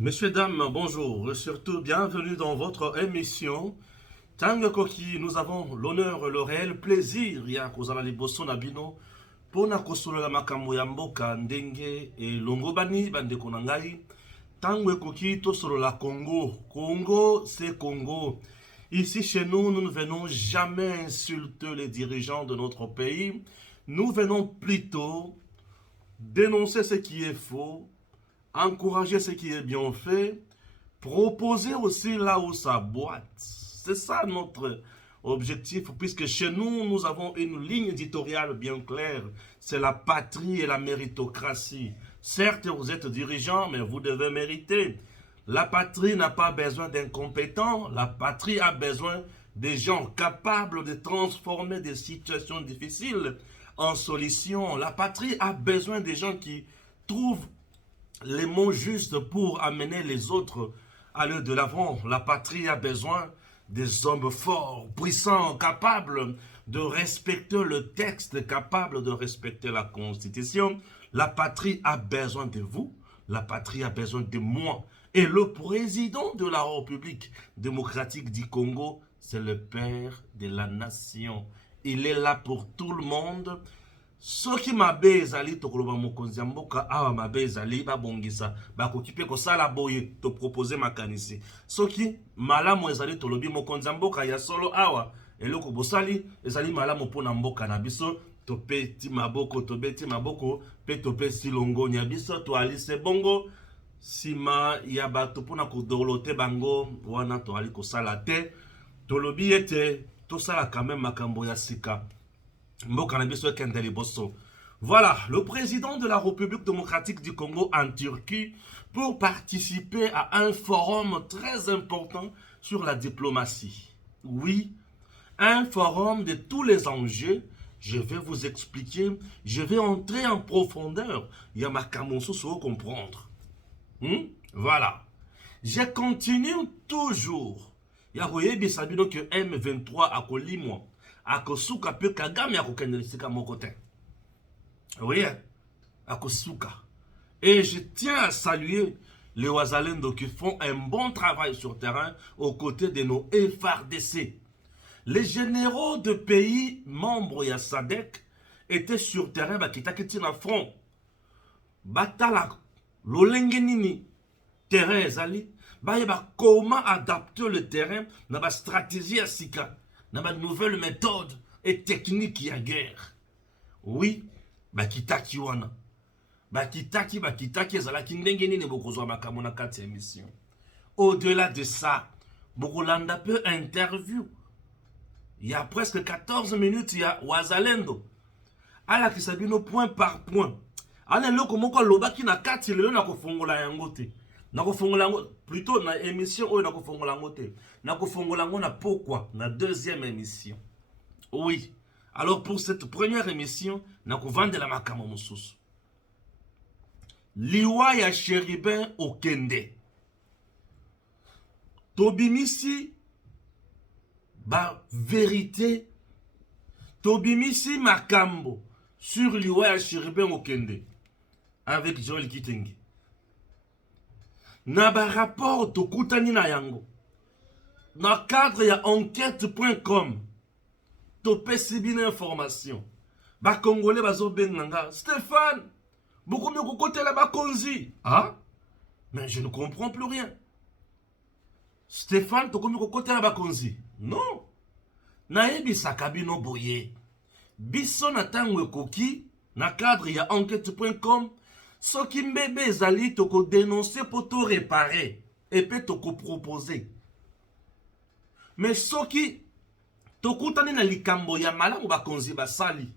Messieurs, dames, bonjour, surtout bienvenue dans votre émission. Tango Koki, nous avons l'honneur, le réel plaisir, ya kozala liboso na bino, pona kosolola makambo ya mboka ndenge e longobani bandeko na ngai. Tango Koki tosolola Congo. Congo, c'est Congo. Ici chez nous, nous ne venons jamais insulter les dirigeants de notre pays. Nous venons plutôt dénoncer ce qui est faux, encourager ce qui est bien fait, proposer aussi là où ça boite. C'est ça notre objectif, puisque chez nous, nous avons une ligne éditoriale bien claire. C'est la patrie et la méritocratie. Certes, vous êtes dirigeant, mais vous devez mériter. La patrie n'a pas besoin d'incompétents. La patrie a besoin des gens capables de transformer des situations difficiles en solutions. La patrie a besoin des gens qui trouvent les mots justes pour amener les autres à aller de l'avant. La patrie a besoin des hommes forts, puissants, capables de respecter le texte, capables de respecter la Constitution. La patrie a besoin de vous, la patrie a besoin de moi. Et le président de la République démocratique du Congo, c'est le père de la nation. Il est là pour tout le monde. Soki mabe ezali tokoloba mokonzi ya mboka awa mabe ezali babongisa bakoki pe kosala boye to proposer makanisi. Soki malamu ezali tolobi mokonzi ya mboka ya solo awa eloko bosali ezali malamu mpona mboka na biso topeti maboko tobeti maboko pe topesi longonya ya biso to alise bongo sima ya bato mpona kodolote bango wana to ali kosala te tolobi ete tosala quand même makambo ya sika. Voilà, le président de la République démocratique du Congo en Turquie pour participer à un forum très important sur la diplomatie. Oui, un forum de tous les enjeux. Je vais vous expliquer, je vais entrer en profondeur. Il y a ma camonceau sur comprendre. Voilà. Je continue toujours. Il y a que M23 a collé moi. Akosuka pe Kagame akokendelisika moko te. Oui, akosuka. Et je tiens à saluer les Wazalendo qui font un bon travail sur terrain aux côtés de nos FRDC. Les généraux de pays membres ya SADC étaient sur terrain bakitaki tina front. Batala lolenge nini terrain ezali ba comment adapter le terrain na ba stratégie ya sika. Dans ma nouvelle méthode et technique ya guerre. Oui, bakitaki wana. Bakitaki ezalaki ndenge nini bokozwa makambo na kati ya émission. Au-delà de ça, Bokolanda peut interview. Il y a presque 14 minutes, il y a Wazalendo. Ala kisabino point par point. Ala loko moko lobaki na kati lelo na kofongola yango te. Plutôt na émission ou na kofongola ngote. Na kofongola ngona pourquoi na deuxième émission. Oui. Alors pour cette première émission, na kovande la makamo mususu. Liwa ya Chérubin Okende. Tobimisi ba vérité. Tobimisi makambo sur Liwa ya Chérubin Okende avec Joel Kitenge. Na ba rapport tokutani na yango na cadre ya enquête.com topesi bino information ba congolais bazobenga nga Stéphane beaucoup mieux kokotela bakonzi mais je ne comprends plus rien. Stéphane tokomi kokotela bakonzi non nayebisaka bino boye biso na tango ekoki na cadre ya enquête.com. Soki mbebe ezali toko dénoncer pour tout réparer et puis toko proposer. Mais soki toko tani na likambo ya malamu bakonzi basali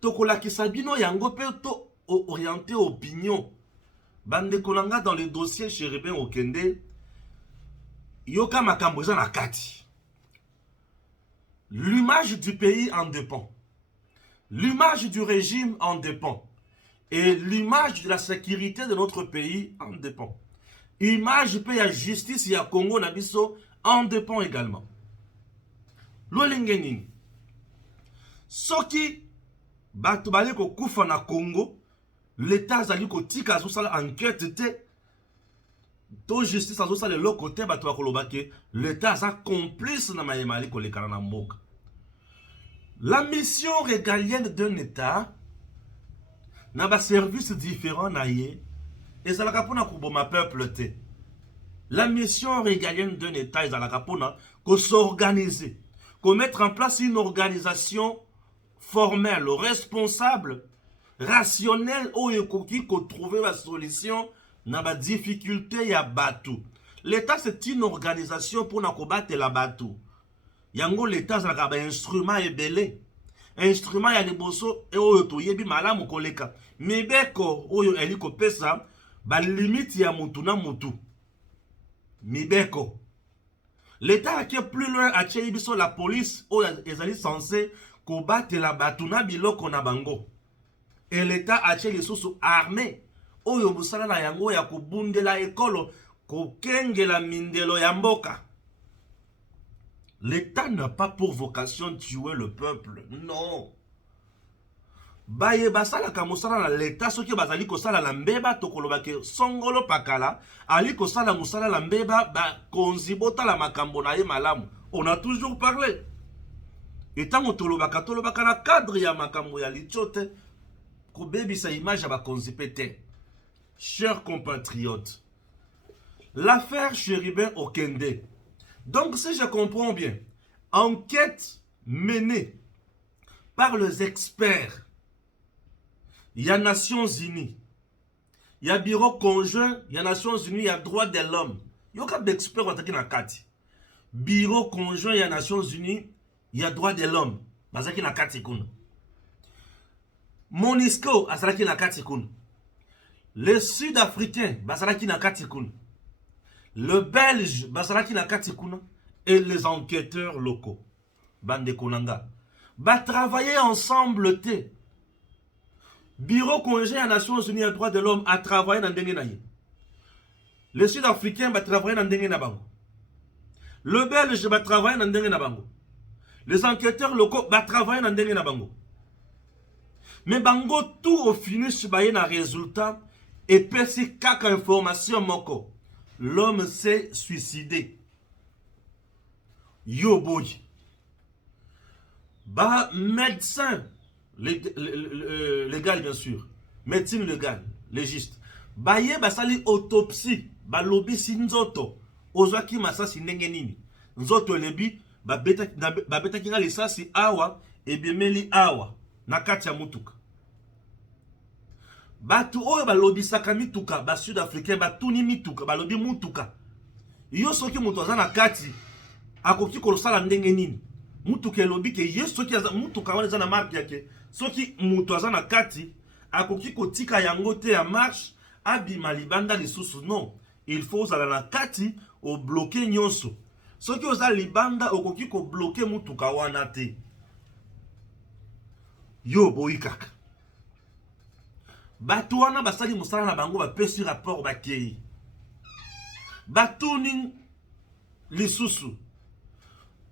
toko lakisa bino yango pe to orienter opinion. Bande kolanga dans le dossier Chérubin Okende yoka makambo eza na kati. L'image du pays en dépend. L'image du régime en dépend. Et l'image de la sécurité de notre pays en dépend. Image pe ya justice ya Congo na biso en dépend également. Lolingenini. Soki bato bali ko kufa na Congo, l'État zali ko tika zo sala enquête te to justice azosala eloko te bato bakoloba ke l'État aza complice na mayema ali kolekana na mboka. La mission régalienne d'un État na ba service différent na ye ezalaka mpona koboma peuple te. La mission régalienne d'un État ezalaka mpona ko s'organiser, ko mettre en place une organisation formelle, responsable, rationnelle oyo ekoki ko trouver la solution na ba difficulté ya bato. L'État c'est une organisation mpona kobatela bato. Yango l'État azalaka ba instrument ebele. Instrument ya liboso e oyo toyebi malamu koleka. Mibeko oyo eli kopesa ba limite ya mutu na mutu. Mibeko. L'État a plus loin a biso la police oyo ezali censé kobatela bato na biloko na bango. Et l'État a lisusu armée oyo musala na yango ya kobundela ekolo kokengela mindelo ya mboka. L'État n'a pas pour vocation de tuer le peuple. Non. Baye basala kamusala na l'État soki bazali kosala la mbeba tokoloba ke songolo pakala ali kosala musala la mbeba ba konzibota la makambo na ye malamu. On a toujours parlé. Et tant tolobaka na cadre ya makambo ya lichote ko bebisa image ya ba konzipete. Chers compatriotes, l'affaire Chérubin Okende. Donc, si je comprends bien, enquête menée par les experts, il y a Nations Unies, il y a Bureau conjoint, il y a Nations Unies, il y a droits de l'homme. Il y a des experts qui ont été Bureau conjoint, il y a Nations Unies, il y a droits de l'homme. Bazaki na kati kuna. Monisco, azalaki na kati kuna. Les Sud-Africains, bazalaki na kati kuna. Le Belge, bazalaki na kati kuna. Et les enquêteurs locaux, bande konanga, va travailler ensemble te. Bureau conjoint des Nations Unies des droits de l'homme a travaillé dans ndenge na ye. Les Sud-Africains va travailler dans ndenge na bango. Le Belge va travailler dans ndenge na bango. Les enquêteurs locaux va travailler dans ndenge na bango. Mais bango tout au finish ba na résultat et persi kaka information moko. L'homme s'est suicidé. Yo boy. Bah, médecin légal bien sûr. Médecine légale, légiste. Bah, yé bah sali autopsie. Bah, lobi si nzoto. Ozwaki masasi ndenge nini. Nzoto lebi, bah beta kinga lisasi awa, et bien meli awa. Nakati ya mutuka. Batu oyo balobi saka mituka ba sud-africain batuni mituka balobi mutuka yo soki mutu aza na kati akoki kolosala ndenge nini mutuka elobi ke ye soki aza mutuka wana eza na marque yake soki mutu aza na kati akoki kotika yango te ya marche abima libanda lisusu non il faut ozala na kati o bloquer nyonso soki oza libanda okoki ko bloquer mutuka wana te yo boyi kaka bato wana basali musala na bango bapesi rapport bakei batuni lisusu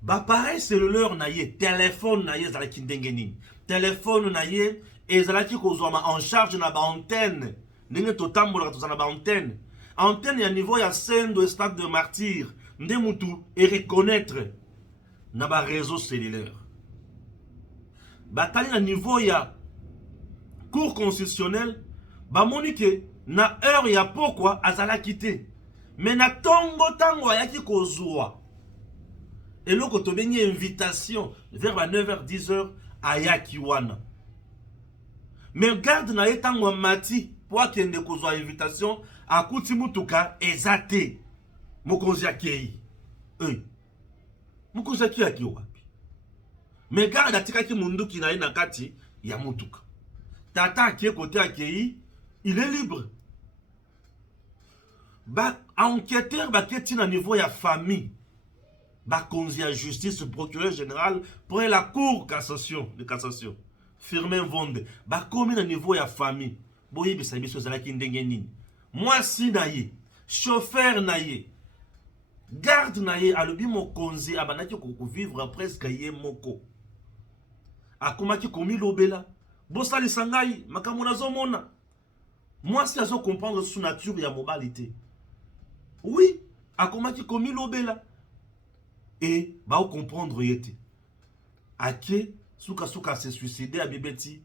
bapareil cellulaire na ye téléphone na ye ezalaki ndenge nini téléphone na ye ezalaki kozwama en charge na baantenne ndenge totambolaka tozala na baantenne antenne ya niveau ya Sendo Stade de Martyr nde mutu ereconnaître na baréseau cellulaire batali na niveau ya cour constitutionnelle, bamoni ke na heure ya pokwa azalaki te. Mais na tongo tango ayaki kozwa. Eloko tobengi invitation vers 9h 10h ayaki wana. Mais garde na ye tango mati po akende kozwa invitation akuti mutuka ezate. Mokonzi akei. Mokonzi akei wapi. Mais garde atikaki munduki na ye na kati ya mutuka. Tata qui est côté accueilli, il est libre. Bah, enquêteur, bah, qui est à niveau ya famille. Bah, konzi à justice, procureur général, pour la cour de cassation. Firmin Vonde. Bah, combien à niveau ya famille. Boye, bisa biso zalaki ndenge nini. Moi, si naye. Chauffeur naye. Garde naye. Alobi mo konzi, abanaki ko vivre presque ye moko. Akomaki komi lobela. Bosali sangai, makambo nazomona. Moi, si azo comprendre sous nature ya moralité. Oui, akomaki komi lobela. Et bah comprendre yete. Ake suka se suicider à bibeti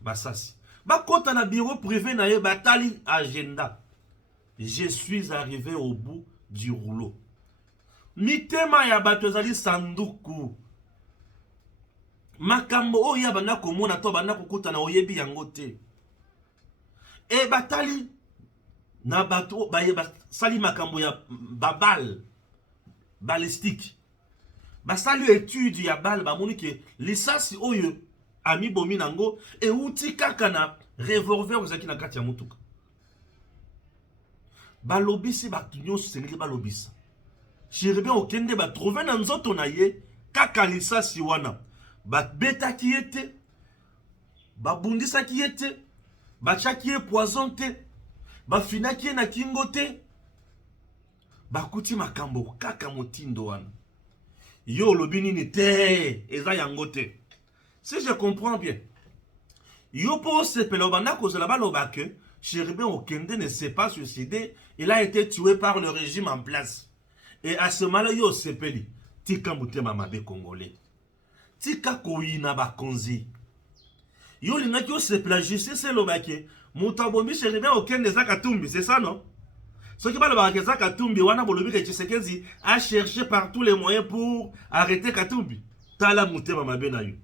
basasi. Ba kota na bureau privé na ye batali agenda. Je suis arrivé au bout du rouleau. Mitema ya bato ezali sanduku. Makambo oya bana komona to bana kokota na oyebi yango te. E batali na bato bayeba sali makambo ya babal balistique. Basali étude ya bal bamoni ke lisasi oyo ami bomi nango e uti kaka na revolver ozaki na kati ya mutuka. Balobisi bato nyonso seneli balobisa. Chérubin okende ba trouver na nzoto na ye kaka lisasi wana. Ba betaki ete, ba bundisaki ete, ba chaki poison te, ba finaki na kingo te. Ba kuti makambo kaka motindo wana. Yo lobini ni te, eza yango te. Si je comprends bien, yo po sepelo banda kozela baloba ke Chérubin Okende ne s'est pas suicidé, il a été tué par le régime en place. Et à ce moment-là, yo sepeli, tika mutema mabe congolais. Tika koina bakonzi. Yo linga yo sepela justice lobake, mutabombi Chérubin Okende zakatumbi, c'est ça non? Ce qui va le faire Katumbi, wana bolobi ke Tshisekedi a cherché par tous les moyens pour arrêter Katumbi. Tala mutema mabe na yo.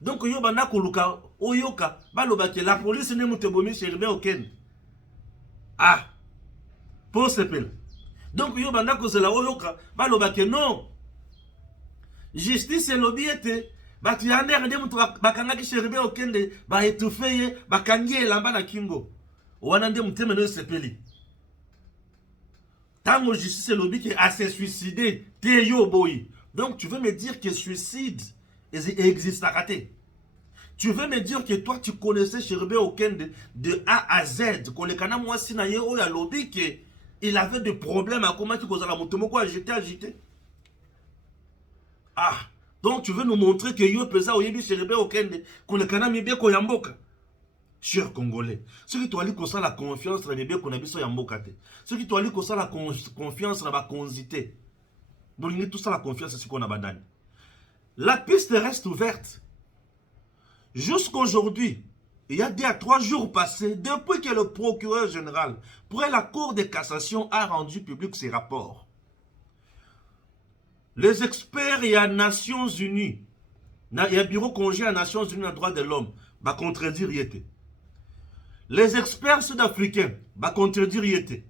Donc yo banda koluka oyoka baloba ke la police ne mutebomi Chérubin Okende. Ah. Pour sepela. Donc yo banda kozela oyoka baloba ke non. Justice elobi ete batu ya ndenge nde mutu bakangaki Chérubin Okende ba étouffé ye bakangi elamba na kingo. Wana nde mutema no sepeli. Tango justice elobi ke a se suicider te yo boy. Donc tu veux me dire que suicide existe à rater. Tu veux me dire que toi tu connaissais Chérubin Okende de A à Z. Kolekana mwasi na ye oya lobi ke il avait des problèmes à comment tu causes la motomoko agité. Ah, donc tu veux nous montrer que yo pesa oyebi Chérubin Okende kolekana mibe ko yamboka. Cher Congolais, ceux qui doivent aller la confiance dans les biens qu'on a besoin yamboka te. Ceux qui doivent aller la confiance dans la consité. Donc tout ça la confiance c'est ce qu'on a bandani. La piste reste ouverte. Jusqu'aujourd'hui, il y a 2 à 3 jours passés, depuis que le procureur général, pour la Cour de cassation, a rendu public ses rapports. Les experts et les Nations Unies, il y a un bureau conjoint à Nations Unies des droits de l'homme, va contredire yété. Les experts sud-africains, va contredire yété.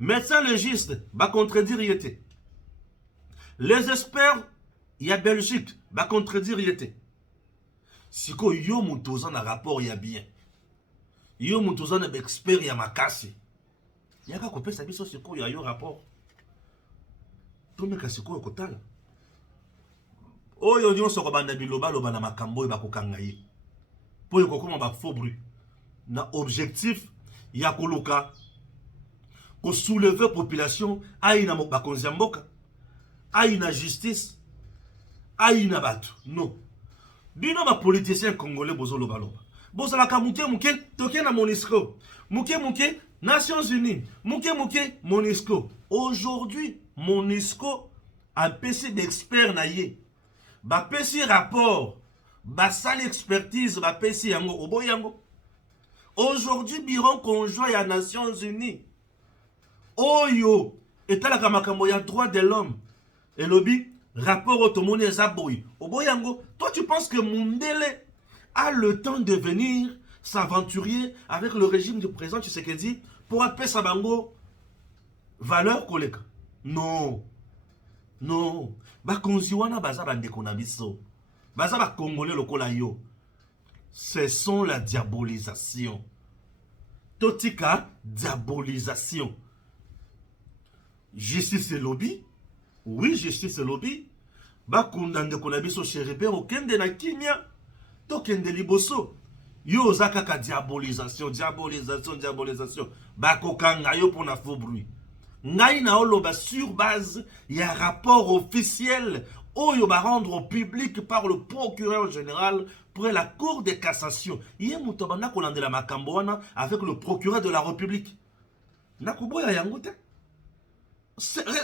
Médecins légistes, va contredire yété. Les experts, il y a Belgique, va contredire yété. Si ko yo mutozana rapport ya bien. Yo mutozana expert ya makasi. Yaka kopesa biso siko ya yo rapport. Tomeka siko kotala. Oyo nyonso ko banda biloba loba na makambo ba kokanga ye. Po yo kokoma ba faux bruit. Na objectif ya koluka ko soulever population aina mo bakonzi mboka. Aina justice. Aina batu. Non. Bino ba politicien congolais bozolo baloba. Bozala ka muke toke na Monisco. Muke Nations Unies. Muke Monisco. Aujourd'hui, Monisco a PC d'expert na ye. Ba PC rapport, ba sale expertise, ba PC yango oboyango. Aujourd'hui, bureau conjoint ya Nations Unies. Oyo etalaka makambo ya droit de l'homme. Et lobby rapport automone Zaboui. Oboyango, toi tu penses que Mundele a le temps de venir s'aventurer avec le régime du président Tshisekedi pour appeler Sabango valeur koleka? Non. Non. Bakonziwana baza bandeko na biso. Baza ba congolais lokola yo. Ce sont la diabolisation. Totika diabolisation. Justice et lobby. Oui, justice et lobby. Bakundande konabiso Chérubin Okende na kimia. Tokende liboso. Yo zakaka diabolisation. Bakokanga yo pour na faux bruit. Ngai na oloba sur base ya rapport officiel oyo ba rendre au public par le procureur général pour la Cour de cassation. Yé mutobana kolandela makambo wana avec le procureur de la République. Nakuboya yango te.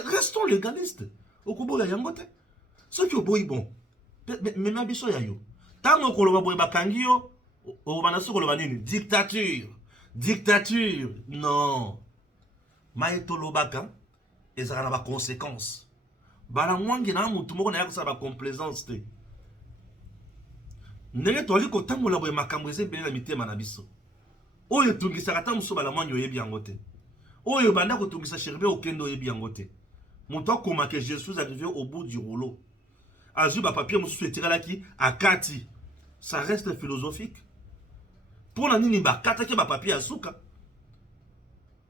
Restons légalistes. Au Kubo Yangote. Ce qui est beau, bon. Mais ma biso ya yo. Tango koloba boy bakangi yo, o banasu koloba nini? Dictature. Dictature. Non. Maïto lobaka, et ça a des conséquences. Bala mwangi na mutu moko na yako sa ba complaisance te. Ndenge toali ko tango la boy makambo ezebele na mitema na biso. Oyo tungisa kata muso bala mwangi oyebi yango te. Oyo banda ko tungisa Cherubin Okende oyebi yango te. Mutu akoma que je suis arrivé au bout du rouleau. Azu ba papier musu etiralaki akati. Ça reste philosophique. Pour la nini ba kataki ba papier asuka.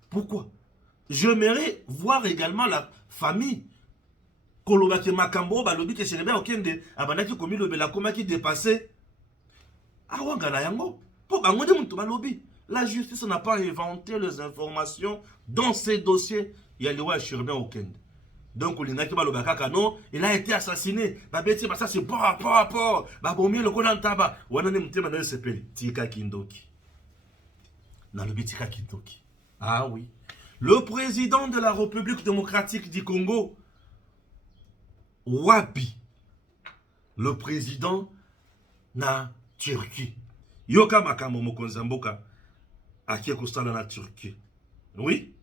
Pourquoi? J'aimerais voir également la famille. Kolobaki makambo balobi ke Cherubin Okende abandaki komi lobela komaki dépassé. Awanga na yango. Po bango de mutu balobi. La justice n'a pas inventé les informations dans ces dossiers. Il y a le roi Cherubin Okende. Donc, il a été assassiné. Ça c'est pas rapport. Le Konantaba. Tika Kindoki. Tika Kindoki. Ah oui. Le président de la République démocratique du Congo, Wapi, le président na Turquie. Yoka Makamo Mokonzamboka. Akie Kostala na Turquie. Oui?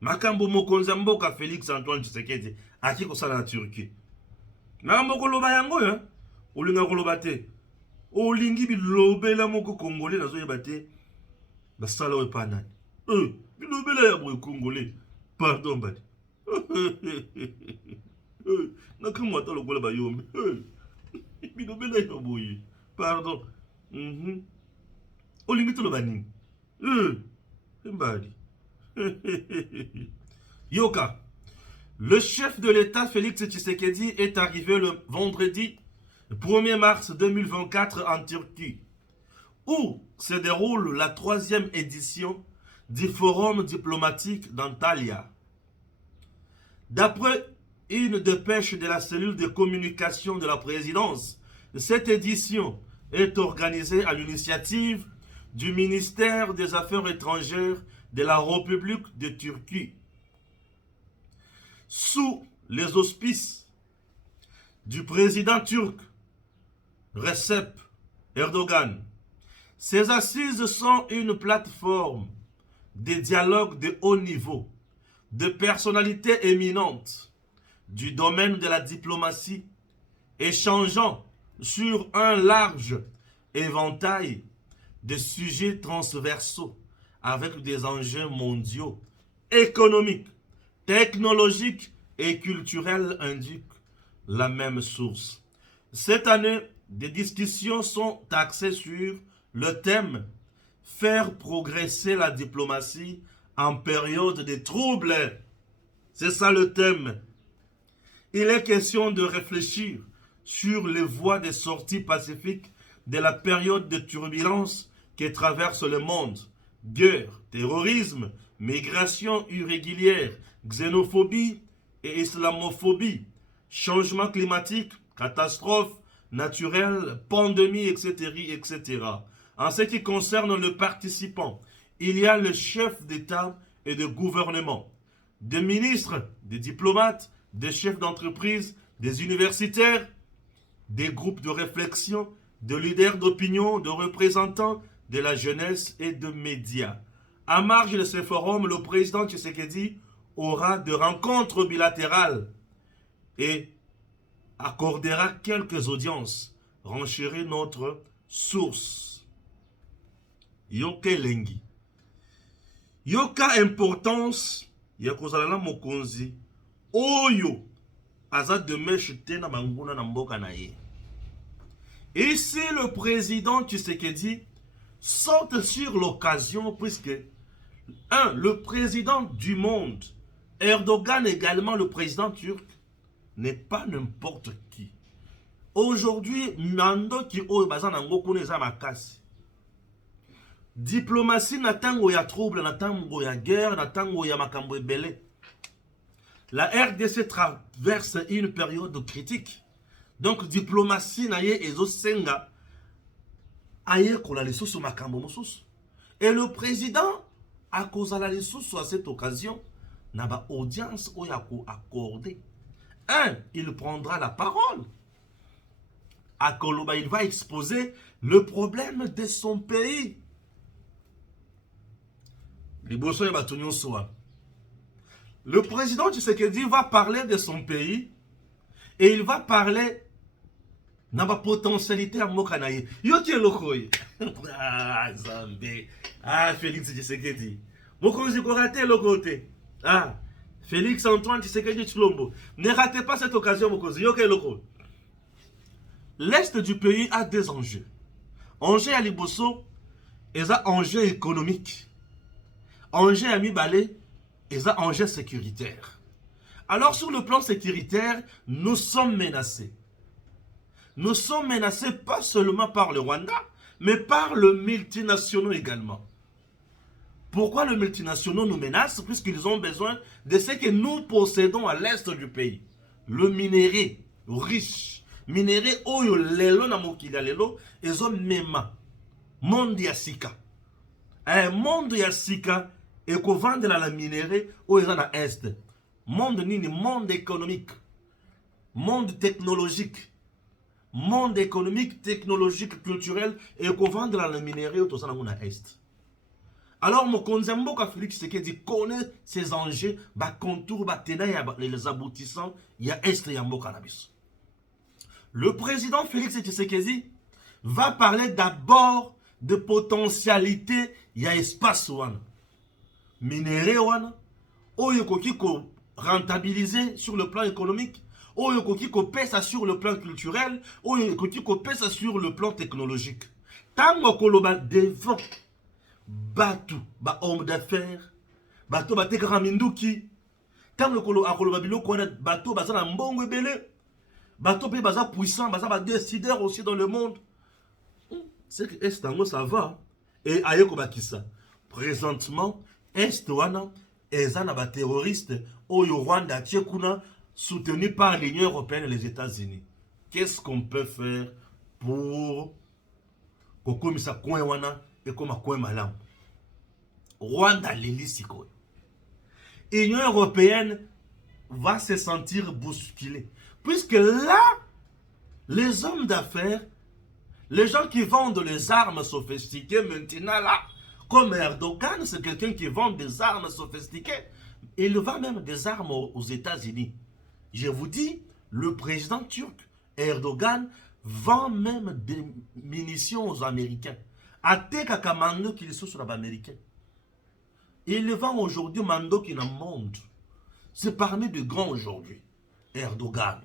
Makambo Mokonza Mboka Félix Antoine Tshisekedi aki kosala na Turquie. Makambo koloba yango olinga koloba te. Olingi bilobela moko congolais nazo yeba te. Basala we panani. Bilobela ya boy congolais. Pardon badi. Nakamwa ta lokola ba yombe. Bilobela ya boy. Pardon. Olingi to loba nini? Mbadi. Yoka, le chef de l'État Félix Tshisekedi est arrivé le vendredi 1er mars 2024 en Turquie, où se déroule la 3e édition du forum diplomatique d'Antalya. D'après une dépêche de la cellule de communication de la présidence, cette édition est organisée à l'initiative du ministère des Affaires étrangères de la République de Turquie, sous les auspices du président turc Recep Erdogan. Ces assises sont une plateforme de dialogue de haut niveau, de personnalités éminentes du domaine de la diplomatie, échangeant sur un large éventail de sujets transversaux avec des enjeux mondiaux, économiques, technologiques et culturels indiquent la même source. Cette année, des discussions sont axées sur le thème « Faire progresser la diplomatie en période de troubles ». C'est ça le thème. Il est question de réfléchir sur les voies de sortie pacifique de la période de turbulence qui traverse le monde. Guerre, terrorisme, migration irrégulière, xénophobie et islamophobie, changement climatique, catastrophes naturelles, pandémie, etc., etc. En ce qui concerne le participant, il y a le chef d'État et de gouvernement, des ministres, des diplomates, des chefs d'entreprise, des universitaires, des groupes de réflexion, de leaders d'opinion, de représentants de la jeunesse et de médias. À marge de ce forum, le président Tshisekedi aura des rencontres bilatérales et accordera quelques audiences. Renchérir notre source. Yoka Lengi. Yoka importance. Yakozalala mokonzi. Oyo. Azad de mechete na manguna na mboka na ye. Ici, le président Tshisekedi saute sur l'occasion puisque, le président du monde, Erdogan également le président turc, n'est pas n'importe qui. Aujourd'hui, Mando qui oyo bazana ngoko neza makasi. Diplomatie na tango ya trouble, na tango ya guerre, na tango ya makambo ebele. La RDC traverse une période critique. Donc, diplomatie na ye ezo senga aye kola lisusu makambo mosusu. Et le président a kozala lisusu à cette occasion na ba audience oyo accordé. Un, il prendra la parole. À Koloba, il va exposer le problème de son pays. Le président Tshisekedi va parler de son pays et il va parler de la potentialité à Mokanaye. Yo qui est lokoye. Ah, Zambé. Ah, Félix Tshisekedi. Mokonzi ko raté le côté. Ah, Félix Antoine Tshisekedi Tshilombo. Ne ratez pas cette occasion, Mokonzi. Yo qui est lokoye. L'Est du pays a des enjeux. Enjeux à Liboso, et ça enjeux économiques. Enjeux à Mibale, et ça enjeux sécuritaires. Alors sur le plan sécuritaire, nous sommes menacés. Nous sommes menacés pas seulement par le Rwanda, mais par le multinational également. Pourquoi le multinational nous menace? Puisqu'ils ont besoin de ce que nous possédons à l'est du pays. Le minerai riche. Minerai oyo lelo na mokili lelo ezo mema monde ya sika. Monde ya sika eko vendre la minerai oyo eza na est. Monde nini? Monde économique. Monde technologique. Monde économique, technologique, culturel eko vendre la minerai oyo toza na est. Alors mokonzi mboka Félix Tshisekedi connaît ces enjeux, ba contours, ba tena ya les aboutissants ya est ya mboka na biso. Le président Félix Tshisekedi va parler d'abord de potentialité ya espace wana. Minéré wana, oyo koki ko rentabiliser sur le plan économique, oyo koki ko pesa sur le plan culturel, oyo koki ko pesa sur le plan technologique. Tango koloba devant batu, ba homme d'affaires, bato ba tekara minduki, tango koloba biloko wana bato bazana mbongo ebele. Bato pe baza puissant, baza ba décideur aussi dans le monde. C'est que Est Tango ça va. Et ayeko bakisa. Présentement, Est wana ezana ba terroristes au Rwanda Tchekuna soutenu par l'Union européenne et les États-Unis. Qu'est-ce qu'on peut faire pour kokomisa coin wana et comme coin malam? Rwanda lilisiko. Union européenne va se sentir bousculée. Puisque là, les hommes d'affaires, les gens qui vendent les armes sophistiquées, maintenant là, comme Erdogan, c'est quelqu'un qui vend des armes sophistiquées. Il vend même des armes aux États-Unis. Je vous dis, le président turc, Erdogan, vend même des munitions aux Américains. Ateka Kamando qui sont sur les Américains. Il vend aujourd'hui Mando qui dans le monde. C'est parmi les grands aujourd'hui. Erdogan.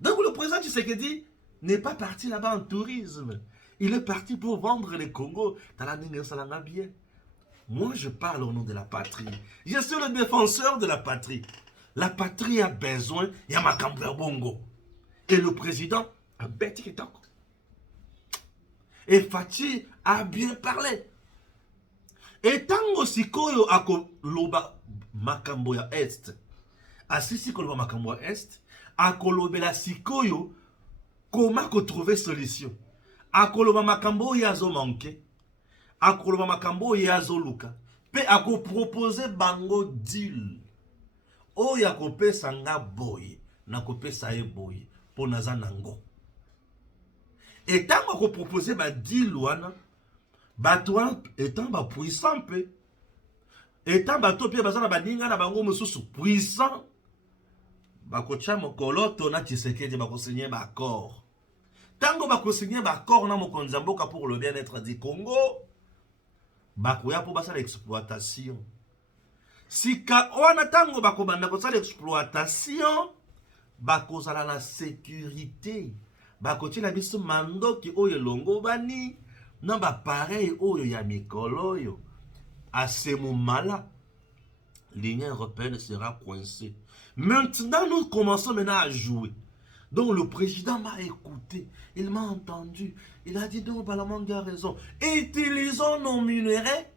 Donc le président Tshisekedi n'est pas parti là-bas en tourisme. Il est parti pour vendre le Congo dans la Salanga bien. Moi, je parle au nom de la patrie. Je suis le défenseur de la patrie. La patrie a besoin, il y a Makambo Bongo. Et le président a bêti kitoko. Et Fachi a bien parlé. Et tango sikoyo ako loba Makambo ya Est. Asisi koloba Makambo ya Est. Akolobela sikoyo comment trouver solution. Akoloba makambo yazo manke. Akoloba makambo yazo luka. Pe ako proposer bango deal. O yako pesa nga boy. Na ko pesa e boy. Po naza nango. Et tango ako proposer ba deal wana. Batouan étant ba puissant pe. Étant bato pe bazana baninga na bango mususu puissant. Bakocha mokolo tona Tshisekedi bako signer ba accord. Tango bako signer ba accord na mokonzi mboka pour le bien-être du Congo. Bakoya po basa l'exploitation. Sika wana tango bako banda ko sa l'exploitation, bako sala la sécurité. Bako ti la biso mando ki oyo longo bani na ba pareil oyo ya mikolo yo. À ce moment-là, l'Union européenne sera coincée. Maintenant, nous commençons maintenant à jouer. Donc, le président m'a écouté. Il m'a entendu. Il a dit, non, Balamang a raison. Utilisons nos minerais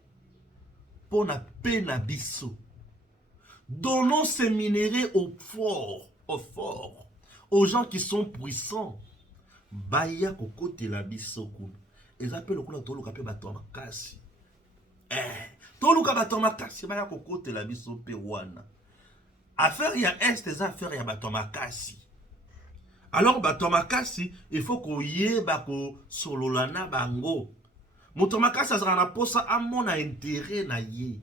pour la peine à Bissau. Donnons ces minerais aux forts, aux gens qui sont puissants. Baya koko te la Bissau. Ils appellent le coup de la tolo kapé bateau makasi. toluka bato makasi baya kokotela biso pe wana. Affaire ya est eza affaire ya bato makasi. Alors bato makasi il faut koyeba ko sololana bango. Moto makasi azala na posa amona intérêt na ye.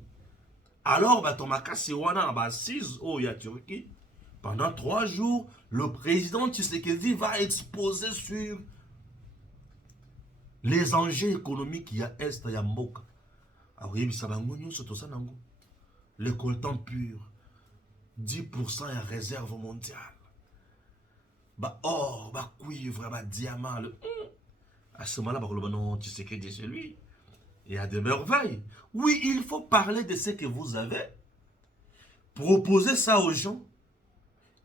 Alors bato makasi wana na ba assise o ya Turquie. Pendant 3 jours, le président Tshisekedi va exposer sur les enjeux économiques il y a est ya mboka. Oui, ça va surtout ça nango. Le coltan pur, 10% ya réserve mondiale. Bah or, bah cuivre, bah diamant. À ce moment-là, bah non, tu sais que c'est lui. Il y a des merveilles. Oui, il faut parler de ce que vous avez. Proposer ça aux gens.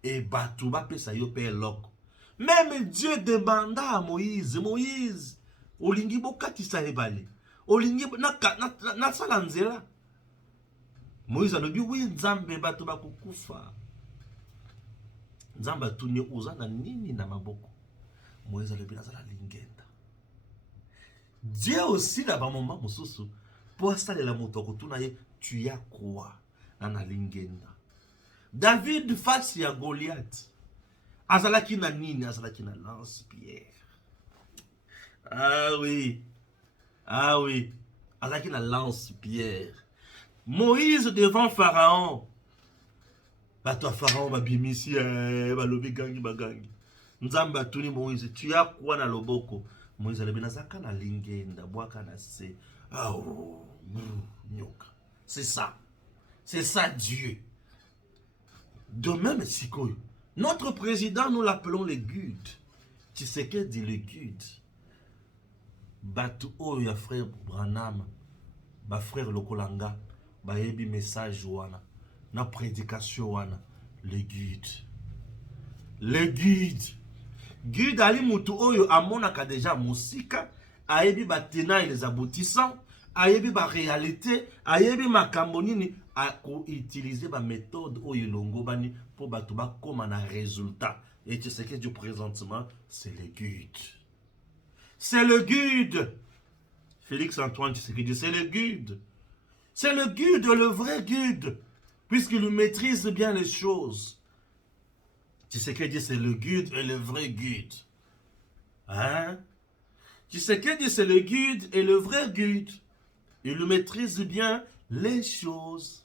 Et bah tout va ça y paye loco. Même Dieu demanda à Moïse, Moïse, olingi bokati sa ebale. Olingi na salanzela. Moïse a dit oui, Nzambe bato bakukufa. Nzamba tunye uza na nini na maboko. Moïse a dit la lingenda. Dieu aussi là bas moment mususu pour installer la moto kotuna ye tu ya quoi na lingenda. David face à Goliath. Azalaki na nini, azalaki na lance-pierre. Ah oui. Ah oui. Azalaki na lance-pierre. Moïse devant Pharaon. Bah toi Pharaon ba bimisi ba lobi gangi bagangi. Nzamba tuni Moïse, tu as quoi na loboko? Moïse le binazaka na lingenda, boaka na se. Ah oh, nyoka. C'est ça. C'est ça Dieu. De même, Sikoyo, notre président, nous l'appelons le Gude. Tu sais que dit le Gude. Batu oya frère Branham, ba frère Lokolanga, ba yebi message wana, na prédication wana, le Gude. Le Gude. Gude ali mutu oyo amonaka déjà musika, ayebi ba tenants et les aboutissants, ayebi ba réalité, ayebi makambo nini a utiliser ba méthode oyo longo bani pour batu ba comme un résultat. Et tu sais que du présentement, c'est le Gude. C'est le Gude. Félix Antoine, tu sais que c'est le Gude. C'est le Gude, le vrai Gude, puisqu'il maîtrise bien les choses. Tu sais que c'est le Gude et le vrai Gude. Hein? Tu sais que c'est le Gude et le vrai Gude. Il maîtrise bien les choses.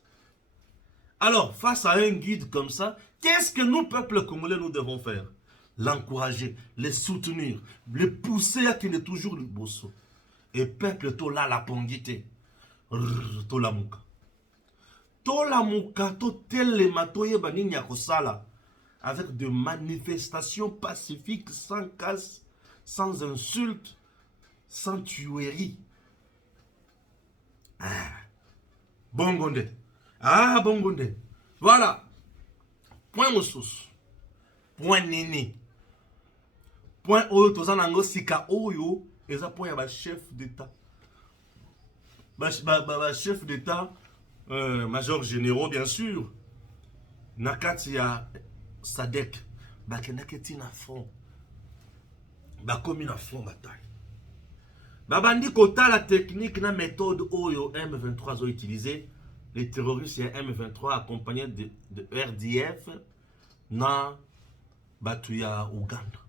Alors, face à un guide comme ça, qu'est-ce que nous, peuple congolais, nous devons faire? L'encourager, les soutenir, les pousser à qu'il ait toujours le bosso. Et peuple, tola la pongité. Tola muka. Tola muka, to telema, toye banini yakosala. Avec des manifestations pacifiques, sans casse, sans insultes, sans tuerie. Ah, Bongonde. Ah, Bongonde. Voilà. Point Moussous. Point Nini. Point Oyo, Tozanango Sika Oyo. Et ça, point, il y a chef d'État. Chef d'État, major généraux, bien sûr. Nakati ya Sadek. Bakenaketi na fond. Bakomi na fond bataille. Babandi kota la technique na méthode Oyo M23 ont utilisé. Les terroristes et M23 accompagnés de RDF na Batuya Ouganda.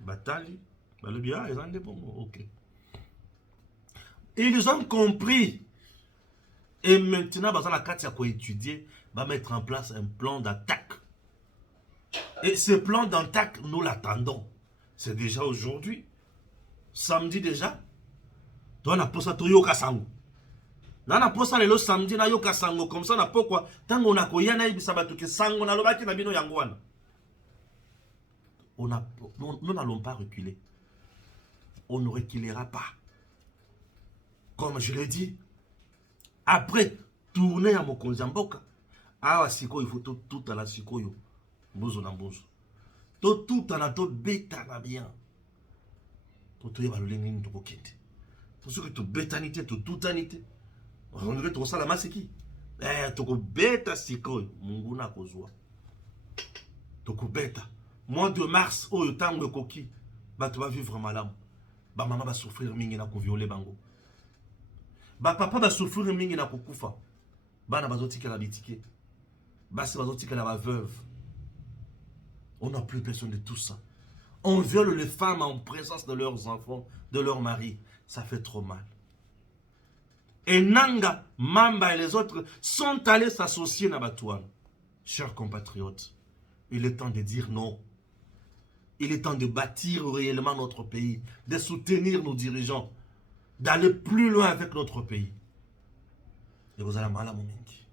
Batali, Balubia, ils ont des bons mots. Ok. Ils ont compris. Et maintenant, dans la carte, il y a étudier, va mettre en place un plan d'attaque. Et ce plan d'attaque, nous l'attendons. C'est déjà aujourd'hui. Samedi déjà. Toi, on a posé Toyo Kasango. Nana posa lelo samedi na yoka sango comme ça na pokwa tango na koyana ibisa batu ke sango na lobaki na bino yango wana. Nous n'allons pas reculer. On ne reculera pas. Comme je l'ai dit, après tourner à Mokonzamboka, awa siko il faut tout à la siko yo. Bozo na bozo. Tout à la tout bêta na bien. Pour tout y va le lingin to kokente. Pour ceux que tout bétanité, tout anité. On devait trouver ça la masse qui. Toko bêta sikoy, munguna kozwa. Toko bêta. Mois de mars, oh, le temps de coquille. Bah, tu vas vivre malamu. Bah, maman va souffrir mingi na ko violer bango. Ba papa ba souffrir mingi na kukufa. Bana bazotika la bitike. Basi bazotika la veuve. On n'a plus besoin de tout ça. On viole les femmes en présence de leurs enfants, de leurs maris. Ça fait trop mal. Et Nanga, Mamba et les autres sont allés s'associer à Batouane. Chers compatriotes, il est temps de dire non. Il est temps de bâtir réellement notre pays, de soutenir nos dirigeants, d'aller plus loin avec notre pays. Et vous allez mal à mon mingi.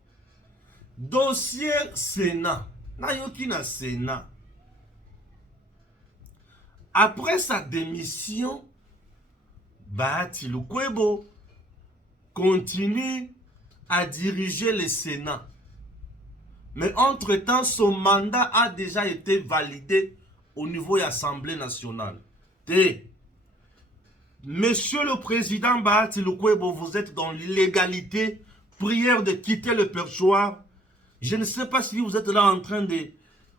Dossier Sénat. Nayoki na Sénat. Après sa démission, Bahati Lukwebo continue à diriger le Sénat. Mais entre-temps, son mandat a déjà été validé au niveau de l'Assemblée nationale. Monsieur le Président Bahati Lukwebo, vous êtes dans l'illégalité. Prière de quitter le perchoir. Je ne sais pas si vous êtes là en train de...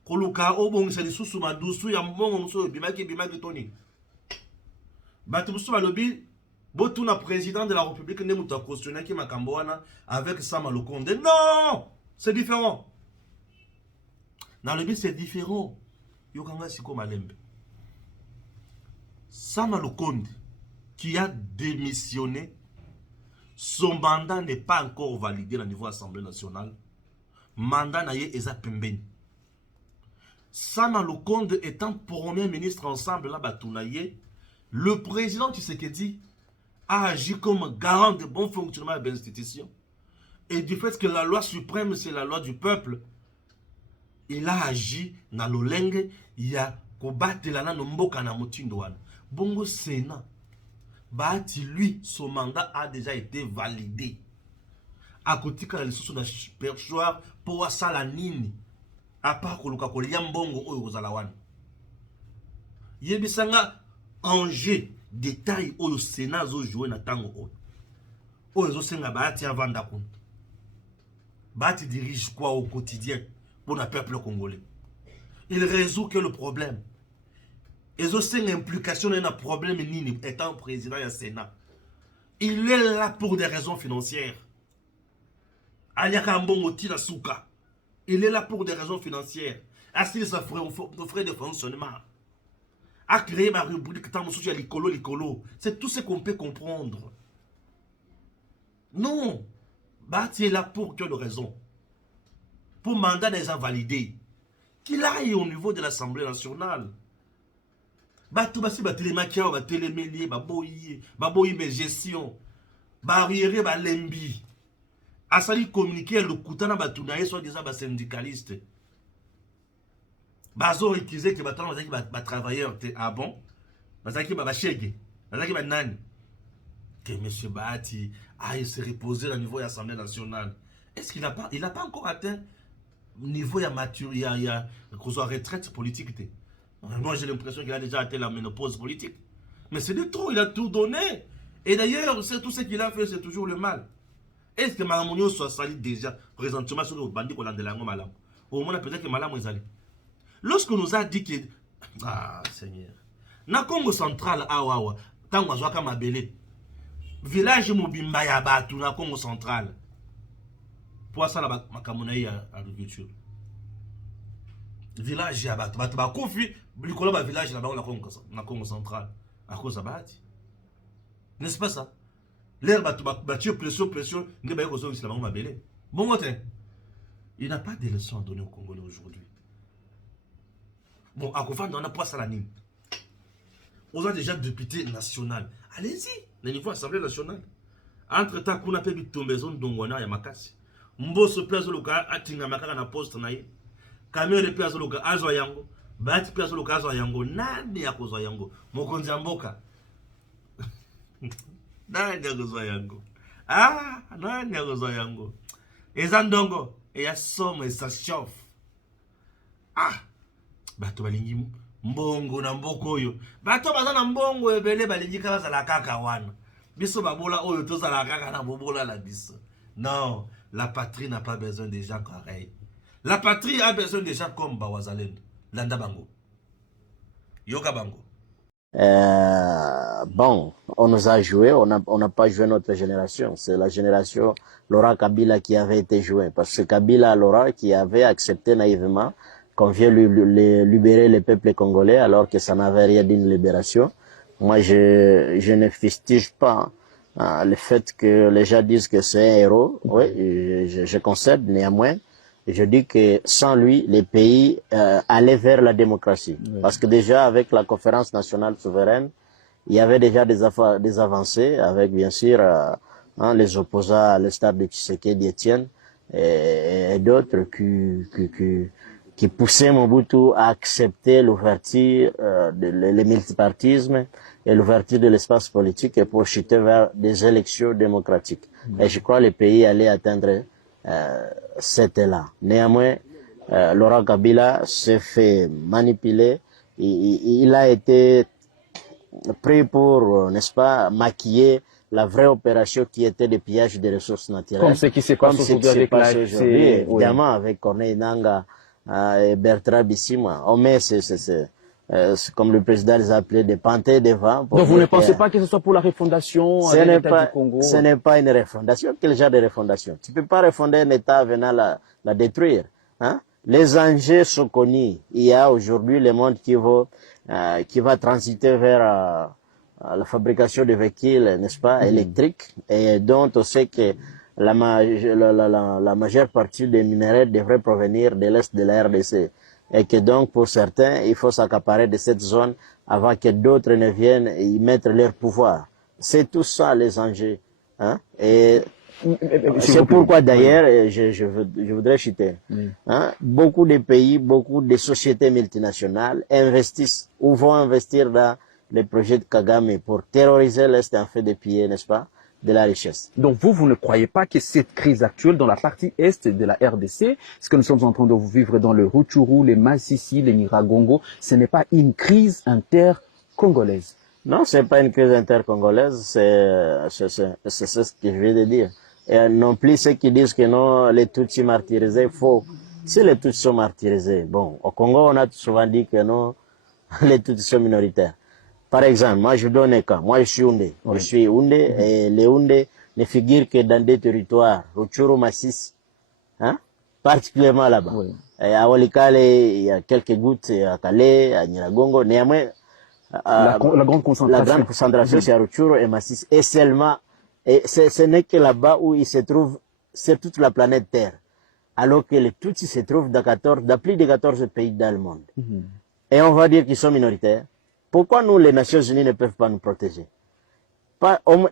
Koluka obong c'est sous ma douce ya mbongo muso bimaki toni. Batu muso balobi botuna président de la République ne muta cautionner ki makambo wana avec Sama Lukonde. Non, c'est différent. Dans le but c'est différent. Yokanga siko malembe. Sama Lukonde qui a démissionné, son mandat n'est pas encore validé au niveau de l'Assemblée nationale. Mandat na ye eza pembeni. Sama Lukonde étant premier ministre ensemble là Batounaye, le président Tshisekedi a agi comme garant de bon fonctionnement de l'institution. Et du fait que la loi suprême c'est la loi du peuple, il a agi dans l'olenge, il a combattu la mboka na mutindo wana. Bongo Sénat, Bahati lui, son mandat a déjà été validé. À côté quand les sous na perchoir pour sala nini. À part que Luka Koliambongo oyo kozalawan. Yebisanga enjeu détail oyo Sénat zo jouer na tango oyo. Oyo zo senga Bahati avanda kun. Bahati dirige quoi au quotidien pour le peuple congolais? Il résout que le problème. Et zo senga implication dans un problème nini étant président du Sénat. Il est là pour des raisons financières. Aliaka mbongo tina suka. Il est là pour des raisons financières. Assis sa frais de fonctionnement. A créé ma rubrique l'icolo. C'est tout ce qu'on peut comprendre. Non. Bahati est là pour quelle raison? Pour mandat des invalidés. Qu'il aille au niveau de l'Assemblée nationale. Batou basi batélemakia, batelemelier, baboyi gestion. Barrière balembi. Asali communiquer le koutana Batounaye soit disant bas syndicaliste. Bazo utilisé que batana bazaki ba travailleur te ah bon. Bazaki ba chege. Bazaki ba nani. Que monsieur Bahati aille se reposer au niveau de l'Assemblée nationale. Est-ce qu'il n'a pas encore atteint niveau ya mature ya qu'on soit retraite politique te. Moi j'ai l'impression qu'il a déjà atteint la ménopause politique. Mais c'est de trop, il a tout donné. Et d'ailleurs, c'est tout ce qu'il a fait, c'est toujours le mal. Est-ce que Maramonio soit sali déjà présentement sur le bandit qu'on a de la malam? Au moins, peut-être que malam est allé. Lorsqu'on nous a dit que. Ah, Seigneur. Na Congo central, awawa, tango zwaka mabele. Village Mobimba ya batu na Congo central. Pour ça, la makamonaï agriculture. Village ya batu. Batu ba kofi, likolo ba village là-bas na Congo central. À cause de Bahati. N'est-ce pas ça? L'air battu, pression, il n'a pas de leçons à donner au Congolais aujourd'hui. Bon, à Kofan, on n'a pas ça la nime. On a déjà député national. Allez-y, le niveau Assemblée nationale. Entre-temps, qu'on a payé tomber zone d'Ongwana et Makasi. Mboso place local, Atinga Makaka na poste naïe. Camion de place local, Azoyango. Bati place local, Azoyango. Nani à cause Azoyango. Mokonzi Mboka. Nani akozwa yango? Ah, nani akozwa yango? Eza ndongo, eya somme, esa chauffe. Ah, bato balingi mbongo na mboko oyo. Bato baza na mbongo ebele balingi kaka bazala kaka wana. Biso babola oyo tozala kaka na bobola la biso. Non, la patrie n'a pas besoin de gens pareils. La patrie a besoin de gens comme Bawazalendo. Landa bango. Yoka bango. Bon, on nous a joué, on n'a pas joué notre génération. C'est la génération Laurent Kabila qui avait été jouée. Parce que Kabila, Laurent, qui avait accepté naïvement qu'on vienne libérer le peuple congolais alors que ça n'avait rien d'une libération. Moi, je ne fustige pas le fait que les gens disent que c'est un héros. Oui, je concède néanmoins. Je dis que sans lui, les pays allaient vers la démocratie. Oui. Parce que déjà, avec la conférence nationale souveraine, il y avait déjà des avancées, avec bien sûr les opposants à l'instar de Tshisekedi Etienne et d'autres qui poussaient Mobutu à accepter l'ouverture, le multipartisme et l'ouverture de l'espace politique pour chuter vers des élections démocratiques. Et je crois que les pays allaient atteindre c'était là. Néanmoins, Laurent Kabila s'est fait manipuler. Il a été pris pour, n'est-ce pas, maquiller la vraie opération qui était le pillage des ressources naturelles. Comme ce qui se passe aujourd'hui avec l'AFC. Évidemment, avec Corneille Nangaa et Bertrand Bisimwa. On met comme le président les a appelés, des panthères devant. Donc vous ne pensez pas que ce soit pour la refondation de l'État du Congo? Ce n'est pas une refondation. Quel genre de refondation? Tu ne peux pas refonder un État venant la détruire. Hein? Les enjeux sont connus. Il y a aujourd'hui le monde qui va transiter vers la fabrication de véhicules, n'est-ce pas, électriques, et dont on sait que la majeure partie des minéraux devrait provenir de l'Est de la RDC. Et que donc, pour certains, il faut s'accaparer de cette zone avant que d'autres ne viennent y mettre leur pouvoir. C'est tout ça, les enjeux. Hein? Et c'est pourquoi, d'ailleurs, je voudrais citer, hein, beaucoup de pays, beaucoup de sociétés multinationales investissent ou vont investir dans les projets de Kagame pour terroriser l'Est en fait de piller, n'est-ce pas, de la richesse. Donc vous ne croyez pas que cette crise actuelle dans la partie est de la RDC, ce que nous sommes en train de vivre dans le Rutshuru, les Masisi, les Nyiragongo, ce n'est pas une crise inter-congolaise? Non, c'est pas une crise inter-congolaise, c'est ce que je viens de dire. Et non plus ceux qui disent que non, les Tutsis martyrisés, faux. Si les Tutsis sont martyrisés, bon, au Congo, on a souvent dit que non, les Tutsis sont minoritaires. Par exemple, moi je donne un cas. Moi je suis Houndé. Oui. Je suis Houndé et les Houndés ne figurent que dans des territoires, Rutshuru, Masisi, hein, particulièrement là-bas. Oui. Et à Walikale, il y a quelques gouttes à Calais, à Nyiragongo. Néanmoins, la grande concentration, c'est à Rutshuru et Masisi. Et seulement, ce n'est que là-bas où il se trouve, c'est toute la planète Terre. Alors que les Tutsis se trouvent dans plus de 14 pays dans le monde. Et on va dire qu'ils sont minoritaires. Pourquoi nous, les Nations Unies, ne peuvent pas nous protéger?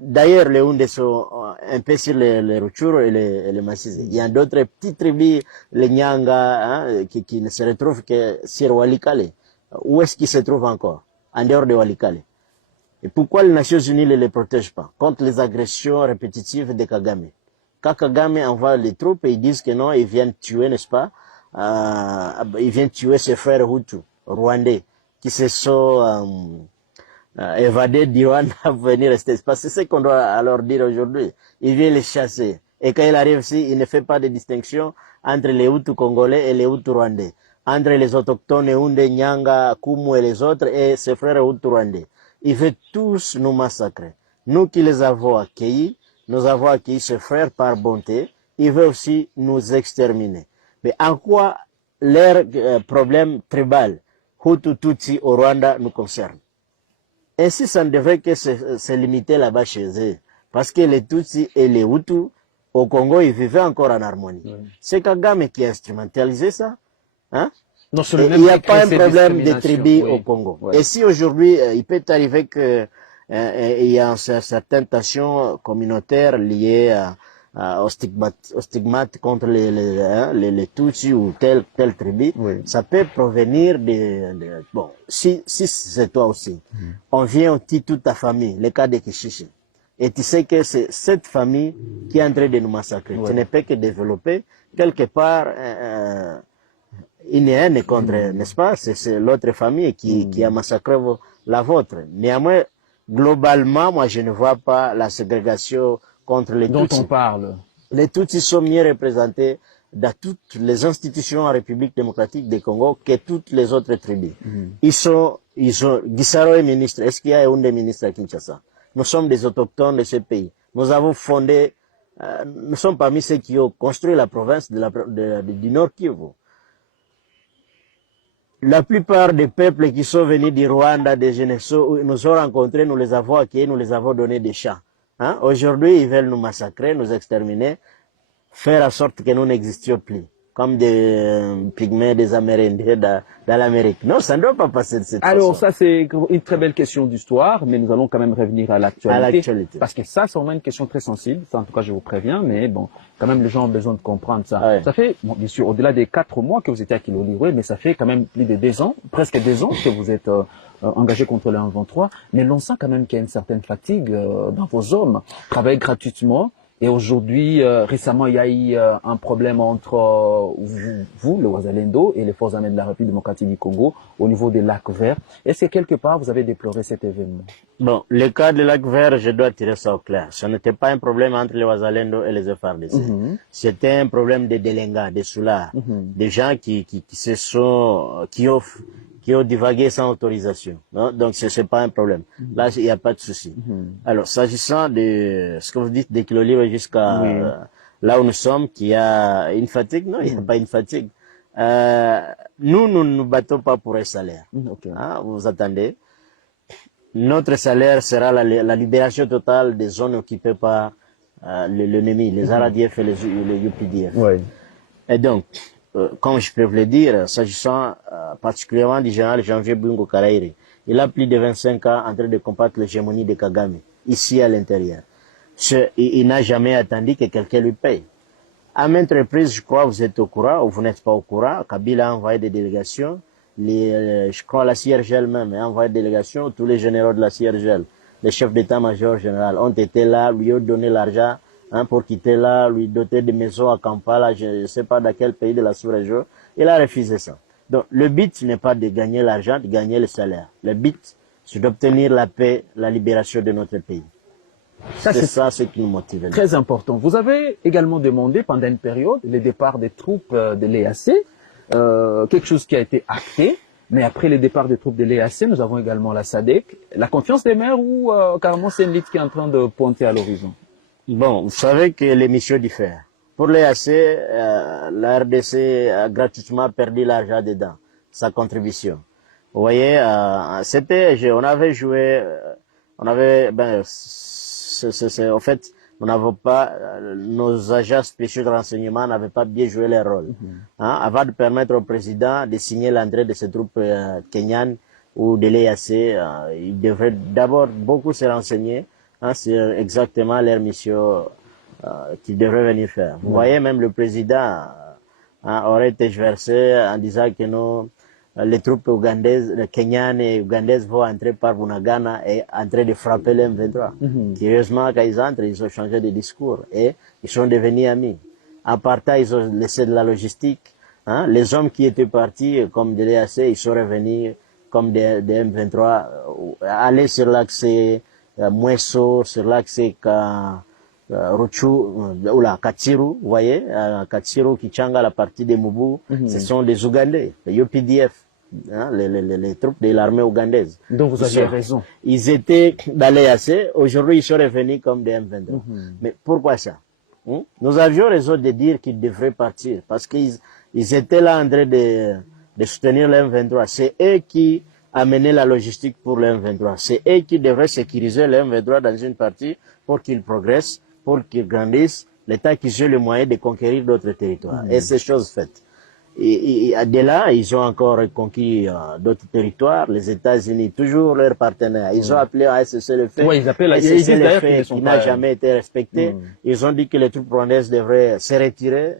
D'ailleurs, les Houndés sont un peu sur les Rutshuru et les Masisi. Il y a d'autres petites tribus, les Nyanga, hein, qui ne se retrouvent que sur Walikale. Où est-ce qu'ils se trouvent encore? En dehors de Walikale. Et pourquoi les Nations Unies ne les protègent pas contre les agressions répétitives de Kagame? Quand Kagame envoie les troupes, ils disent que non, ils viennent tuer, n'est-ce pas? Ils viennent tuer ses frères Hutus, rwandais, qui se sont évadés d'Iran à venir rester. C'est ce qu'on doit leur dire aujourd'hui. Il vient les chasser. Et quand il arrive ici, il ne fait pas de distinction entre les Hutus congolais et les Hutus rwandais. Entre les autochtones, Houndé, Nyanga, Kumu et les autres, et ses frères Hutus rwandais. Il veut tous nous massacrer. Nous qui les avons accueillis, nous avons accueilli ses frères par bonté. Il veut aussi nous exterminer. Mais en quoi leur problème tribal Hutu Tutsi au Rwanda nous concerne? Ainsi, ça ne devrait que se limiter là-bas chez eux. Parce que les Tutsis et les Hutus, au Congo, ils vivaient encore en harmonie. Oui. C'est Kagame qui a instrumentalisé ça. Hein? Non, il n'y a pas un problème de tribus au Congo. Oui. Et si aujourd'hui, il peut arriver que il y a certaines tensions communautaires liées au stigmate contre les Tutsis ou telle tribu, oui. Ça peut provenir bon, si c'est toi aussi, on vient, on tue toute ta famille, le cas de Kishishi, et tu sais que c'est cette famille qui est en train de nous massacrer. Oui. Tu ne peux que développer quelque part une haine contre, n'est-ce pas? C'est l'autre famille qui a massacré la vôtre. Néanmoins, globalement, moi je ne vois pas la ségrégation contre les Tutsis. Dont on parle. Les Tutsis sont mieux représentés dans toutes les institutions en République démocratique du Congo que toutes les autres tribus. Ils ont, Gisaro est ministre. Est-ce qu'il y a un des ministres à Kinshasa? Nous sommes des autochtones de ce pays. Nous avons fondé, nous sommes parmi ceux qui ont construit la province du Nord Kivu. La plupart des peuples qui sont venus du Rwanda, des Geneso, nous ont rencontrés, nous les avons accueillis, nous les avons donné des champs. Hein? Aujourd'hui, ils veulent nous massacrer, nous exterminer, faire en sorte que nous n'existions plus, comme des pygmées, des Amérindiens dans l'Amérique. Non, ça ne doit pas passer de cette façon. Alors ça, c'est une très belle question d'histoire, mais nous allons quand même revenir à l'actualité. Parce que ça, c'est vraiment une question très sensible. Ça, en tout cas, je vous préviens, mais bon, quand même, les gens ont besoin de comprendre ça. Ouais. Ça fait, bon, bien sûr, au-delà des 4 mois que vous étiez à Kilolirwe, mais ça fait quand même plus de 2 ans, presque 2 ans que vous êtes engagé contre le 123, mais l'on sent quand même qu'il y a une certaine fatigue dans vos hommes. Travailler gratuitement. Et aujourd'hui, récemment, il y a eu un problème entre vous, le Wazalendo, et les forces armées de la République démocratique du Congo au niveau des lacs verts. Est-ce que quelque part, vous avez déploré cet événement? Bon, le cas des lacs verts, je dois tirer ça au clair. Ce n'était pas un problème entre les Wazalendo et les FARDC. C'était un problème des délinquants, des soulards, des gens qui ont divagué sans autorisation. Non? Donc, ce n'est pas un problème. Là, il n'y a pas de souci. Alors, s'agissant de ce que vous dites de Kilolirwe jusqu'à là où nous sommes, qu'il y a une fatigue, non, il n'y a pas une fatigue. Nous ne nous battons pas pour un salaire. Hein, vous attendez. Notre salaire sera la libération totale des zones occupées par l'ennemi, les RDF et les UPDF. Et donc, comme je peux vous le dire, s'agissant particulièrement du général Janvier Bungo Karairi, il a plus de 25 ans en train de combattre l'hégémonie de Kagame, ici à l'intérieur. Il n'a jamais attendu que quelqu'un lui paye. À maintes reprises, je crois, vous êtes au courant, ou vous n'êtes pas au courant, Kabila a envoyé des délégations, je crois la CIRGL même a envoyé des délégations, tous les généraux de la CIRGL, les chefs d'état-major général ont été là, lui ont donné l'argent, hein, pour quitter là, lui doter de maisons à Kampala, je ne sais pas dans quel pays de la sous-région. Il a refusé ça. Donc, le but n'est pas de gagner l'argent, de gagner le salaire. Le but, c'est d'obtenir la paix, la libération de notre pays. C'est ça ce qui nous motive. Très important. Vous avez également demandé pendant une période le départ des troupes de l'EAC, quelque chose qui a été acté. Mais après le départ des troupes de l'EAC, nous avons également la SADC. La confiance des maires ou carrément c'est une lutte qui est en train de pointer à l'horizon? Bon, vous savez que les missions diffèrent. Pour l'EAC, la RDC a gratuitement perdu l'argent dedans, sa contribution. Vous voyez, on avait joué, en fait, nous n'avons pas, nos agents spéciaux de renseignement n'avaient pas bien joué leur rôle. Hein, avant de permettre au président de signer l'entrée de ces troupes kenyanes ou de l'EAC, il devrait d'abord beaucoup se renseigner, hein, sur exactement leur mission qu'ils devraient venir faire. Vous voyez, même le président aurait été versé en disant que les troupes ougandaises, kenyanes et ougandaises vont entrer par Bunagana et en train de frapper les M23. Curieusement, quand ils entrent, ils ont changé de discours et ils sont devenus amis. En partant, ils ont laissé de la logistique. Hein. Les hommes qui étaient partis, comme de l'EAC, ils sont revenus comme des M23, aller sur l'axe Mweso, sur l'axe Ruchu, ou la Katsiru, vous voyez, Katsiru, Kichanga, la partie des Mubu, ce sont des Ougandais, les UPDF, hein, les troupes de l'armée ougandaise. Donc vous avez raison. Ils étaient dans l'EAC, aujourd'hui ils sont revenus comme des M23. Mais pourquoi ça? Nous avions raison de dire qu'ils devraient partir, parce qu'ils étaient là en train de soutenir les M23. C'est eux qui amenaient la logistique pour les M23. C'est eux qui devraient sécuriser les M23 dans une partie pour qu'ils progressent, pour qu'ils grandissent, l'État qui ait le moyen de conquérir d'autres territoires. Et c'est chose faite. Et de là, ils ont encore conquis d'autres territoires. Les États-Unis, toujours leurs partenaires. Ils ont appelé à SSLF. Oui, ils appellent à SSLF qui n'a jamais été respecté. Ils ont dit que les troupes rwandaises devraient se retirer.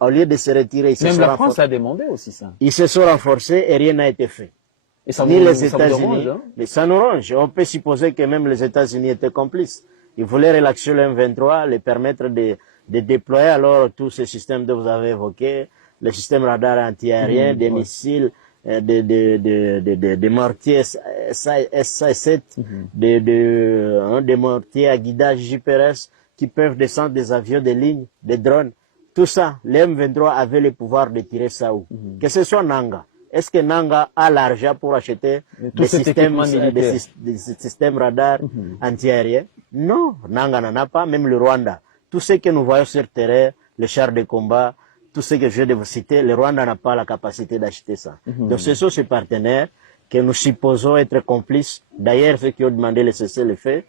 Au lieu de se retirer, ils se sont renforcés. Même la France a demandé aussi ça. Ils se sont renforcés et rien n'a été fait. Et ça Ni vous, les États-Unis. Hein? Mais ça nous range. On peut supposer que même les États-Unis étaient complices. Ils voulaient relaxer le M23, les permettre de déployer alors tous ces systèmes que vous avez évoqués, les systèmes radar anti-aériens, des missiles, des mortiers SA-7, des mortiers à guidage JPRS qui peuvent descendre des avions de ligne, des drones. Tout ça, les M23 avaient le pouvoir de tirer ça où? Que ce soit Nanga. Est-ce que Nanga a l'argent pour acheter des systèmes radars antiaériens? Non, Nanga n'en a pas, même le Rwanda. Tout ce que nous voyons sur terrain, les chars de combat, tout ce que je viens de vous citer, le Rwanda n'a pas la capacité d'acheter ça. Donc ce sont ces partenaires que nous supposons être complices. D'ailleurs, ceux qui ont demandé le cessez-le-feu,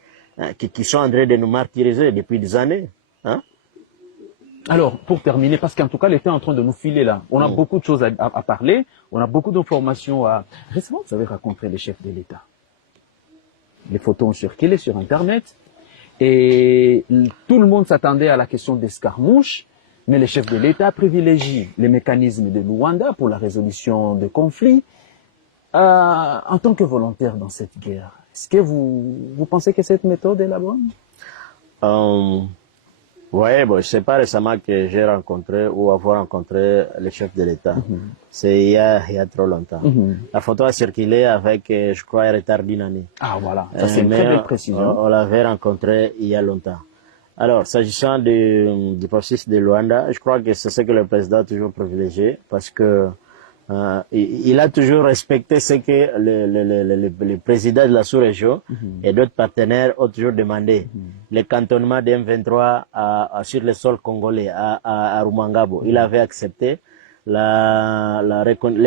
qui sont en train de nous martyriser depuis des années. Hein? Alors, pour terminer, parce qu'en tout cas, l'État est en train de nous filer là. On a beaucoup de choses à parler, on a beaucoup d'informations à... Récemment, vous avez rencontré les chefs de l'État. Les photos ont circulé sur Internet et tout le monde s'attendait à la question d'escarmouche, mais les chefs de l'État privilégient les mécanismes de Luanda pour la résolution des conflits. En tant que volontaire dans cette guerre, est-ce que vous pensez que cette méthode est la bonne? Oui, bon, je sais pas récemment que j'ai rencontré ou avoir rencontré le chef de l'État. C'est il y a trop longtemps. La photo a circulé avec, je crois, un retard d'une année. Ah voilà, ça c'est une très belle précision. On l'avait rencontré il y a longtemps. Alors, s'agissant du processus de Luanda, je crois que c'est ce que le président a toujours privilégié parce que il a toujours respecté ce que le président de la sous-région et d'autres partenaires ont toujours demandé. Le cantonnement des M23 sur le sol congolais, à Rumangabo, il avait accepté. Les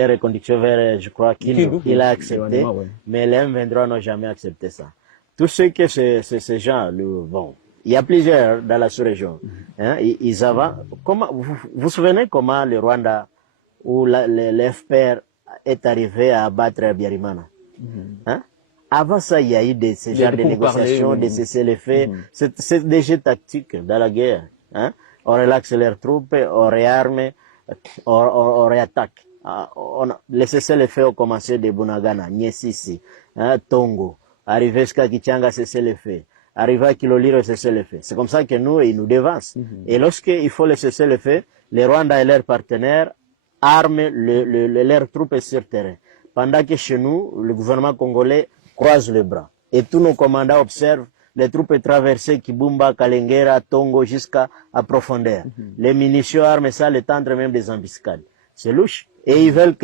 reconductions vers, je crois, il a accepté, mais les M23 n'ont jamais accepté ça. Tout ce que ces gens, bon, il y a plusieurs dans la sous-région. Hein, ils avancent. Comment, vous vous souvenez comment le Rwanda où l'FPR est arrivé à abattre Biarimana. Hein? Avant ça, il y a eu ce genre de négociations, de cessez-le-feu. C'est des jeux tactiques dans la guerre. Hein? On relaxe leurs troupes, on réarme, on réattaque. Les cessez-le-feu ont commencé de Bunagana, Nyesisi, hein, Tongo, arrivé jusqu'à Kichanga, cessez-le-feu. Arrivé à Kiloliro, cessez-le-feu. C'est comme ça que nous, ils nous devancent. Et lorsqu'il faut le cessez-le-feu, les Rwandais et leurs partenaires arment leurs troupes sur terrain. Pendant que chez nous, le gouvernement congolais croise les bras. Et tous nos commandants observent les troupes traverser Kibumba, Kalengera, Tongo jusqu'à profondeur. Les munitions arment ça, le tendre même des embuscades. C'est louche. Et ils veulent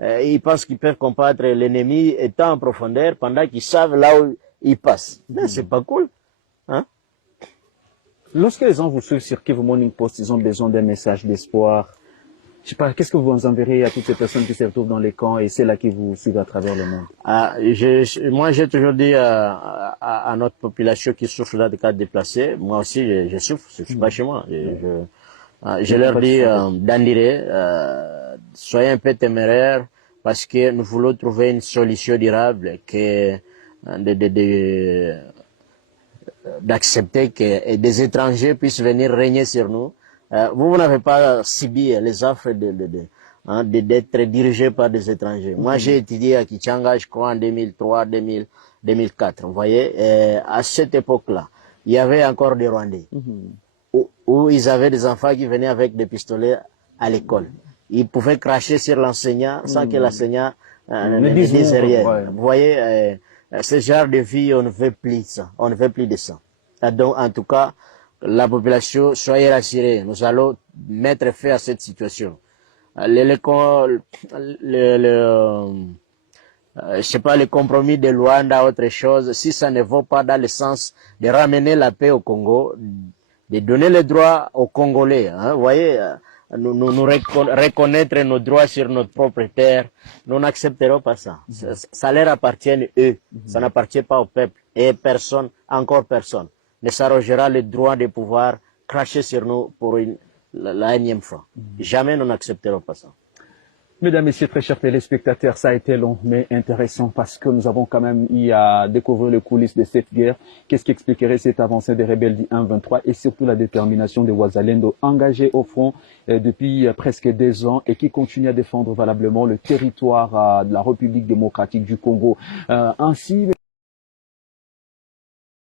ils pensent qu'ils peuvent combattre l'ennemi étant en profondeur pendant qu'ils savent là où ils passent. Mais c'est pas cool. Hein? Lorsque les gens vous suivent sur Kivu Morning Post, ils ont besoin d'un message d'espoir. Je sais pas, qu'est-ce que vous enverrez à toutes ces personnes qui se retrouvent dans les camps et celles-là qui vous suivent à travers le monde? Moi, j'ai toujours dit à notre population qui souffre là de cas déplacés, moi aussi, je souffre, je suis pas chez moi. Je leur dis, d'Andire, soyez un peu téméraires parce que nous voulons trouver une solution durable d'accepter que des étrangers puissent venir régner sur nous. Vous n'avez pas subi les offres d'être dirigé par des étrangers. Moi, j'ai étudié à Kichanga, je crois, en 2003, 2004. Vous voyez, à cette époque-là, il y avait encore des Rwandais où ils avaient des enfants qui venaient avec des pistolets à l'école. Ils pouvaient cracher sur l'enseignant sans que l'enseignant ne dise rien. Vous voyez, ce genre de vie, on ne veut plus ça. On ne veut plus de ça. Donc, en tout cas, la population, soyez rassurés, nous allons mettre fin à cette situation. Je sais pas, le compromis de Luanda, autre chose, si ça ne va pas dans le sens de ramener la paix au Congo, de donner les droits aux Congolais, hein, vous voyez, nous reconnaître nos droits sur notre propre terre, nous n'accepterons pas ça. Ça leur appartient eux, ça n'appartient pas au peuple, et personne, encore personne, ne s'arrogera le droit de pouvoir cracher sur nous pour la énième fois. Jamais nous n'accepterons pas ça. Mesdames, Messieurs, très chers téléspectateurs, ça a été long mais intéressant parce que nous avons quand même eu à découvrir les coulisses de cette guerre. Qu'est-ce qui expliquerait cette avancée des rebelles du 1-23 et surtout la détermination des Wazalendo engagés au front depuis presque 2 ans et qui continuent à défendre valablement le territoire de la République démocratique du Congo. Ainsi,